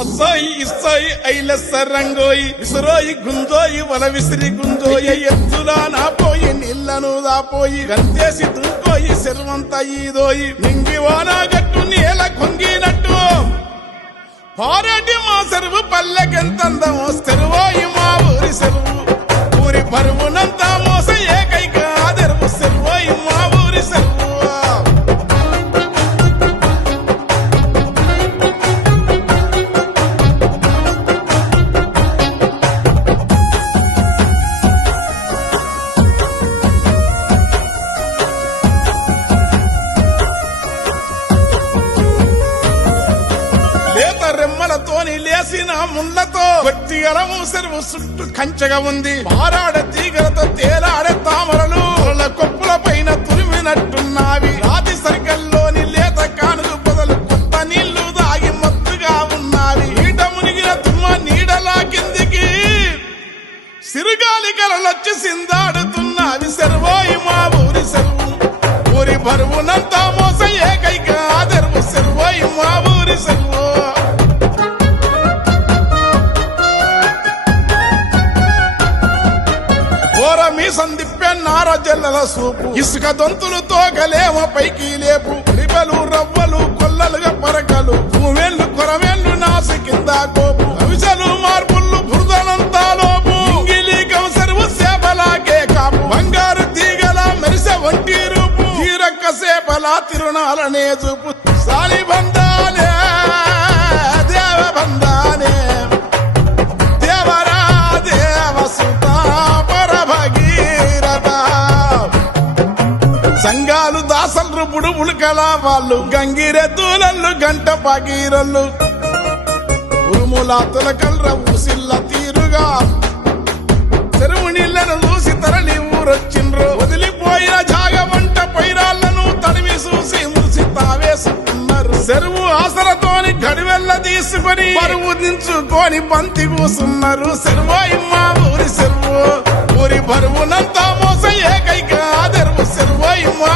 అస్సాయి ఇస్సాయి ఐలెస్స రంగోయి విసురోయి గుంజోయి వల విసిరి గుంజోయి ఎత్తులా నాపోయి నీళ్లను దాపోయి గంతేసి తుంకోయి శర్వంత ఈదోయి మింగి వానా గట్టు నేల కొంగినట్టు పారాటి మా సెరువు పల్లెకెంతందమో సెరువోయి మా ఊరి సెరువు ఊరి పరువునంతా మోస ఏకైక ఆదెరువు సెరువోయి మా ఊరి సెరువు రెమ్మలతోని లేసిన ముళ్ళతో గట్టిగలము సెరువు చుట్టూ కంచెగా ఉంది పారాడ తీగలతో తేలాడే తామరలు కొప్పుల పైన తురిమినట్టున్నావి రాతి సరికల్లోని లేత కానుగు పొదలు కొత్త నీళ్లు దాగి మత్తుగా ఉన్నావి ఈట మునిగిన తుమ్మ నీడలా కిందికి సిరుగాలి కలలొచ్చి సిందాడుతున్నావి సెరువోయి మా ఊరి సెరువు ఊరి బరువునంతా మోస ఏకైక ఆదరువు సెరువోయి మా ఊరి సెరువు సందిప్పే నార జల్లల సూపు ఇసుక దొంతులు తోగలేమ పైకి లేపు రిబలు రవ్వలు కొల్లలుగా పరకలు భూమెళ్ళు కొరవేళ్ళు నాసి కింద కోపు అవిసలు మార్పుళ్ళు బురదనంతా లోపు ఇంగిలీకం సెరువు సేపలాగే కాపు బంగారు తీగల మెరిసె వంటి రూపు తీరక్క సేపల తిరునాలనే చూపు సాలి బంధాలే దేవ బంధానే దేవరా దేవ సుతా సంఘాలు దాసలు బుడుబులు కళ వాళ్ళు గంగిరెద్దులల్లు గంట పగీరల్లు ఉరుములాతుల కల్ర ఊసిల్ల తీరుగా చెరువు నీళ్లను చూసి తరలి ఊరొచ్చిండ్రు వదిలిపోయిన జాగ వంట పైరాళ్లను తడివి చూసి ముసి తావేసుకున్నారు చెరువు ఆసరతోని గడివెల్ల తీసుకొని పరువు దించుకొని బంతి కూసున్నారు చెరువోయి మా ఊరి చెరువు ఊరి బరువునంతా మోస ఏకైక ఆదరువు సెరువోయి మా